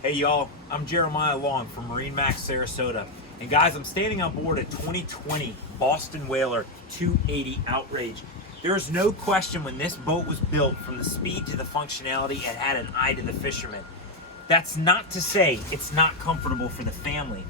Hey y'all, I'm Jeremiah Long from MarineMax Sarasota. And guys, I'm standing on board a 2020 Boston Whaler 280 Outrage. There is no question when this boat was built, from the speed to the functionality, it had an eye to the fisherman. That's not to say it's not comfortable for the family.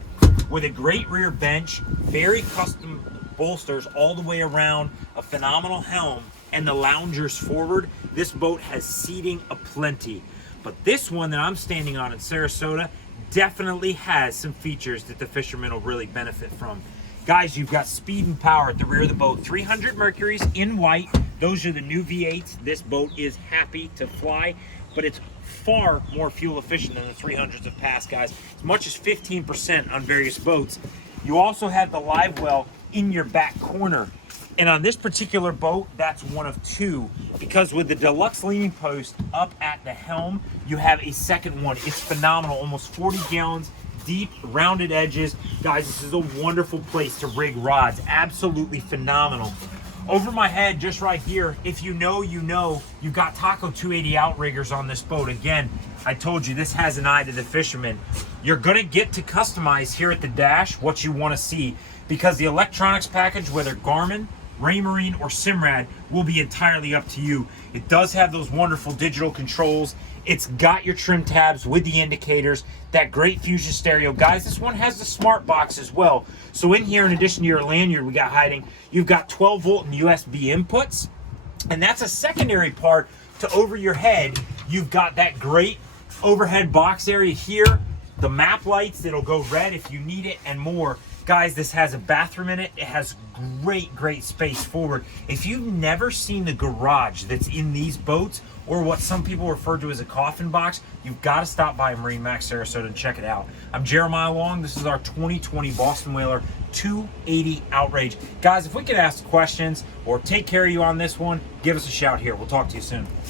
With a great rear bench, very custom bolsters all the way around, a phenomenal helm, and the loungers forward, this boat has seating aplenty. But this one that I'm standing on in Sarasota definitely has some features that the fishermen will really benefit from. Guys, you've got speed and power at the rear of the boat. 300 Mercuries in white. Those are the new V8s. This boat is happy to fly, but it's far more fuel efficient than the 300s of past, guys. As much as 15% on various boats. You also have the live well in your back corner. And on this particular boat, that's one of two, because with the deluxe leaning post up at the helm, you have a second one. It's phenomenal, almost 40 gallons, deep, rounded edges. Guys, this is a wonderful place to rig rods, absolutely phenomenal. Over my head, just right here, if you know, you know, you've got Taco 280 outriggers on this boat. Again, I told you, this has an eye to the fisherman. You're gonna get to customize here at the dash what you wanna see, because the electronics package, whether Garmin, Raymarine, or Simrad, will be entirely up to you. It does have those wonderful digital controls. It's got your trim tabs with the indicators, that great Fusion stereo. Guys, this one has the smart box as well. So in here, in addition to your lanyard we got hiding, you've got 12 volt and USB inputs. And that's a secondary part to over your head. You've got that great overhead box area here, the map lights that'll go red if you need it, and more. Guys, this has a bathroom in it. It has great space forward. If you've never seen the garage that's in these boats, or what some people refer to as a coffin box, you've got to stop by MarineMax Sarasota and check it out. I'm Jeremiah Long. This is our 2020 Boston Whaler 280 Outrage. Guys, if we could ask questions or take care of you on this one, give us a shout here. We'll talk to you soon.